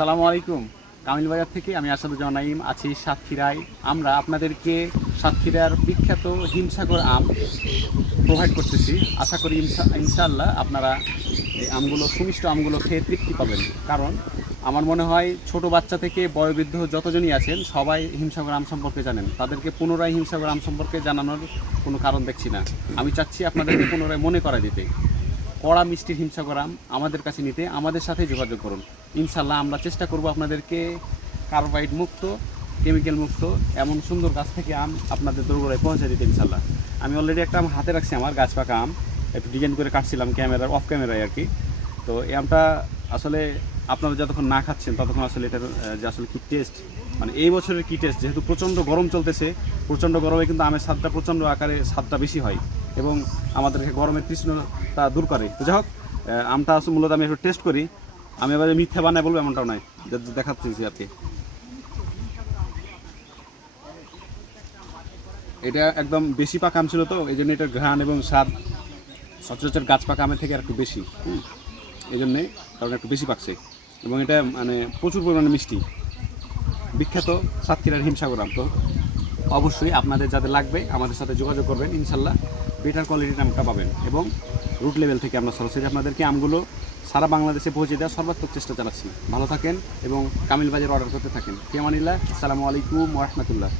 আসসালামু আলাইকুম। কামিল বাজার থেকে আমি আসাদুজ্জামান নাঈম আছি সাতক্ষীরায়। আমরা আপনাদেরকে সাতক্ষীরার বিখ্যাত হিমসাগর আম প্রোভাইড করতেছি। আশা করি ইনশাআল্লাহ আপনারা এই আমগুলো, সুমিষ্ট আমগুলো খেয়ে তৃপ্তি পাবেন। কারণ আমার মনে হয় ছোট বাচ্চা থেকে বয়োবৃদ্ধ যতজনই আছেন সবাই হিমসাগর আম সম্পর্কে জানেন। তাদেরকে পুনরায় হিমসাগর আম সম্পর্কে জানানোর কোনো কারণ দেখছি না। আমি চাচ্ছি আপনাদেরকে পুনরায় মনে করা দিতে। কড়া মিষ্টির হিমসাগর আম আমাদের কাছে নিতে আমাদের সাথে যোগাযোগ করুন। ইনশাল্লাহ আমরা চেষ্টা করব আপনাদেরকে কার্বাইড মুক্ত, কেমিক্যাল মুক্ত এমন সুন্দর গাছ থেকে আম আপনাদের দোরগোড়ায় পৌঁছে দিতে ইনশাল্লাহ। আমি অলরেডি একটা আম হাতে রাখছি, আমার গাছ পাকা আম, একটু ডিজাইন করে কাটছিলাম ক্যামেরার অফ ক্যামেরায় আর কি। তো এই আমটা আসলে আপনারা যতক্ষণ না খাচ্ছেন ততক্ষণ আসলে এটার যে আসলে কী টেস্ট, মানে এই বছরের কী টেস্ট, যেহেতু প্রচণ্ড গরম চলতেছে, প্রচণ্ড গরমে কিন্তু আমের স্বাদটা প্রচণ্ড আকারে স্বাদটা বেশি হয় এবং আমাদেরকে গরমের তৃষ্ণতা দূর করে। তো যাই হোক, আমটা আসলে মূলত আমি একটু টেস্ট করি। আমি এবার মিথ্যা বানায় বলবো এমনটাও নয়, দেখাচ্ছি আপনি। এটা একদম বেশি পাকা আম ছিল, তো এই জন্য এটার ঘ্রাণ এবং স্বাদ সচরাচর গাছ পাকা আমের থেকে আর একটু বেশি। এই জন্যে, কারণ একটু বেশি পাকছে এবং এটা মানে প্রচুর পরিমাণে মিষ্টি। বিখ্যাত সাতক্ষীরার হিমসাগর আম। তো অবশ্যই আপনাদের যাদের লাগবে আমাদের সাথে যোগাযোগ করবেন, ইনশাল্লাহ বেটার কোয়ালিটির আমটা পাবেন এবং রুট লেভেল থেকে আমরা সরাসরি আপনাদেরকে আমগুলো সারা বাংলাদেশে পৌঁছে দেওয়ার সর্বাত্মক চেষ্টা চালাচ্ছি। ভালো থাকেন এবং কামিল বাজার অর্ডার করতে থাকেন। ফিয়ামানিল্লাহ। আসসালামু আলাইকুম ওয়া রাহমাতুল্লাহ।